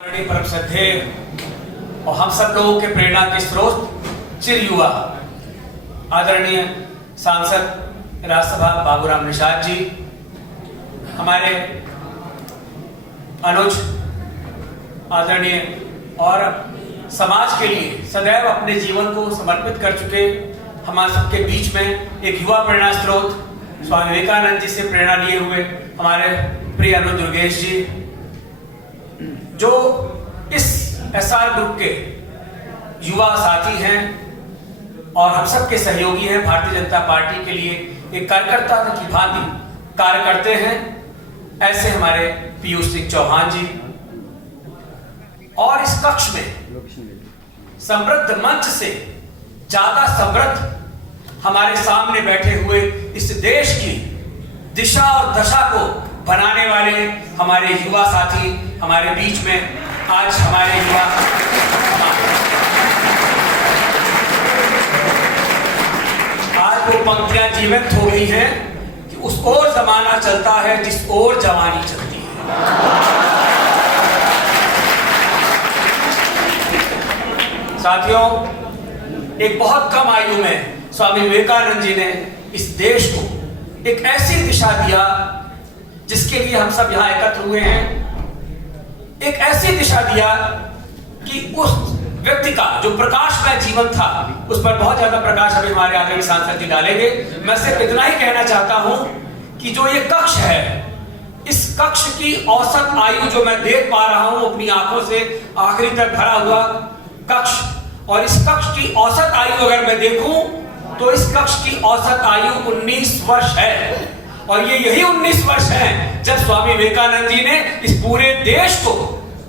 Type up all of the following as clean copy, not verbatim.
परम श्रद्धेय और हम सब लोगों के प्रेरणा के स्रोत चिर युवा आदरणीय सांसद राज्यसभा बाबूराम निषाद जी, हमारे अनुज आदरणीय और समाज के लिए सदैव अपने जीवन को समर्पित कर चुके हमारे सबके बीच में एक युवा प्रेरणा स्रोत स्वामी विवेकानंद जी से प्रेरणा लिए हुए हमारे प्रिय अनुज दुर्गेश जी, जो इस एसआर ग्रुप के युवा साथी हैं और हम सब के सहयोगी हैं। भारतीय जनता पार्टी के लिए एक कार्यकर्ता की भांति कार्य करते हैं। ऐसे हमारे पीयूष सिंह चौहान जी, और इस कक्ष में समृद्ध मंच से ज्यादा समृद्ध हमारे सामने बैठे हुए इस देश की दिशा और दशा को बनाने वाले हमारे युवा साथी हमारे बीच में आज हमारे युवा आज वो पंक्तियां जीवित हो गई हैं कि उस ओर जमाना चलता है जिस ओर जवानी चलती है। साथियों, एक बहुत कम आयु में स्वामी विवेकानंद जी ने इस देश को एक ऐसी दिशा दिया जिसके लिए हम सब यहां एकत्र हुए हैं। एक ऐसी दिशा दिया कि उस व्यक्ति का जो प्रकाशमय जीवन था उस पर बहुत ज्यादा प्रकाश अभी हमारे आदरणीय सांसद जी डालेंगे। मैं सिर्फ इतना ही कहना चाहता हूं कि जो ये कक्ष है, इस कक्ष की औसत आयु जो मैं देख पा रहा हूं अपनी आंखों से, आखिरी तक भरा हुआ कक्ष, और इस कक्ष की औसत आयु अगर मैं देखूं तो इस कक्ष की औसत आयु 19 वर्ष है। और ये यही 19 वर्ष है जब स्वामी विवेकानंद जी ने इस पूरे देश को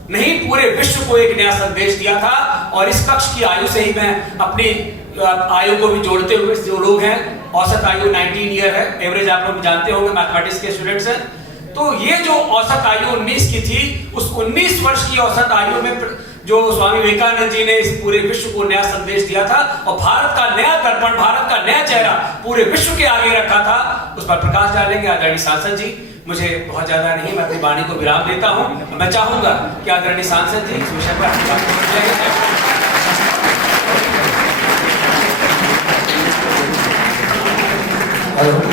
नहीं पूरे विश्व को एक नया संदेश दिया था। और इस कक्ष की आयु से ही मैं अपनी आयु को भी जोड़ते हुए, जो लोग हैं औसत आयु 19 ईयर है, एवरेज आप लोग जानते होंगे, मैथमेटिक्स के स्टूडेंट्स हैं, तो ये जो औसत आयु 19 की थी, उस 19 वर्ष की औसत आयु में जो स्वामी विवेकानंद जी ने इस पूरे विश्व को नया संदेश दिया था और भारत का नया दर्पण, भारत का नया चेहरा पूरे विश्व के आगे रखा था, उस पर प्रकाश डालेंगे आदरणीय सांसद जी। मुझे बहुत ज्यादा नहीं, मैं अपनी वाणी को विराम देता हूं। मैं चाहूंगा कि आदरणीय सांसद जी इस विषय पर हेलो